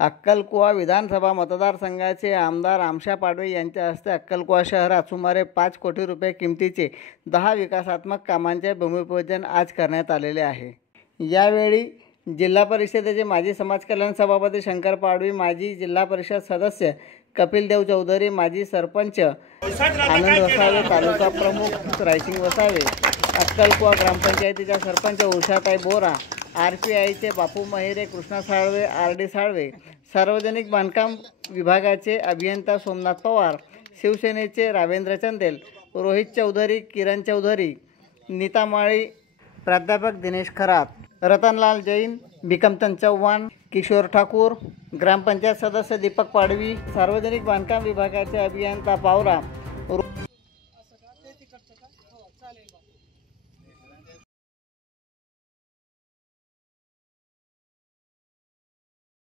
अक्कलकुवा विधानसभा मतदारसंघाचे आमदार आमशा पाडवी यांच्या हस्ते अक्कलकुवा शहरात सुमारे 5 कोटी रुपये किमतीचे 10 विकासात्मक कामांचे भूमिपूजन आज करण्यात आलेले आहे। यावेळी जिल्हा परिषदेचे माजी समाज कल्याण सभापती शंकर पाडवी, माजी जिल्हा परिषद सदस्य कपिलदेव चौधरी, माजी सरपंच आनंद वसावे, तालुका प्रमुख रायसिंग वसावे, अक्कलकुवा ग्रामपंचायतीच्या सरपंच उषाताई बोरा, RPIचे बापू महिरे, कृष्णा साळवे, RD साळवे, सार्वजनिक बांधकाम विभागाचे अभियंता सोमनाथ पवार, शिवसेनेचे रावेंद्र चंदेल, रोहित चौधरी, किरण चौधरी, नीता माळी, प्राध्यापक दिनेश खरात, रतनलाल जैन, भिकमचंद चव्हाण, किशोर ठाकूर, ग्रामपंचायत सदस्य दीपक पाडवी, सार्वजनिक बांधकाम विभागाचे अभियंता पावरा,